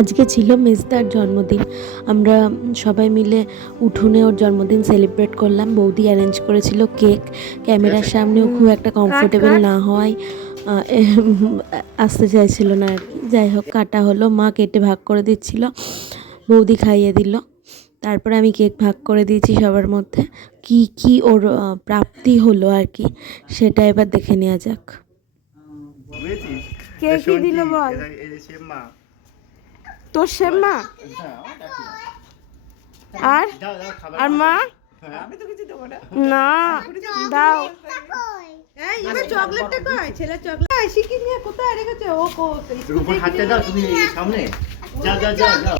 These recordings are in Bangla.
আজকে ছিল মেজদার জন্মদিন। আমরা সবাই মিলে উঠোনে ওর জন্মদিন সেলিব্রেট করলাম। বৌদি অ্যারেঞ্জ করেছিল কেক। ক্যামেরার সামনেও খুব একটা কমফোর্টেবল না হওয়ায় আসতে চাইছিল না আর কি। যাই হোক, কাটা হলো, মা কেটে ভাগ করে দিচ্ছিল, বৌদি খাইয়ে দিল। তারপরে আমি কেক ভাগ করে দিয়েছি সবার মধ্যে। কি কি ওর প্রাপ্তি হলো আর কি, সেটা এবার দেখে নেওয়া যাক। কে কি দিল বল? তোর সেম মা আর আর মা না দাও। এবার চকলেটটা কই? ছেলে চকলেট শিখি নিয়ে কোথায় রেখেছে? ও কো উপর হাতটা দাও তুমি সামনে। যাও যাও যাও যাও।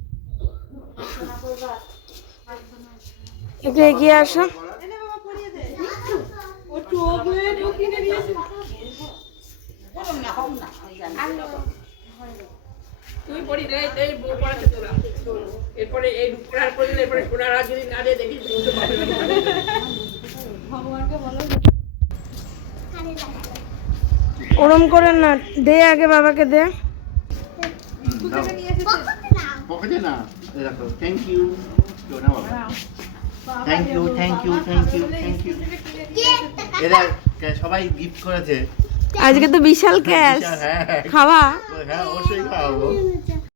একটু এগিয়ে আসো। এনে বাবা পরিয়ে দে। ও চকলেট ও কিনে দিয়েছে। তুই পড়ি দে, এই বউ পড়াতে তোরা এরপরে এই পড়ার পড়লে এরপরে পড়ার আর যদি না দে দেখি বুঝতে পারবে না। ভগবানকে বলো ওরম করে না, দে আগে বাবাকে দে। কোথায় নিয়ে এসেছে? পকেটে না। এই দেখো, থ্যাংক ইউ। তো না বাবা। Thank you thank you thank you thank you. এরা সবাই গিফট করেছে। আজকে তো বিশাল ক্যাশ হ্যাঁ খাওয়া। হ্যাঁ অবশ্যই খাওয়াবো।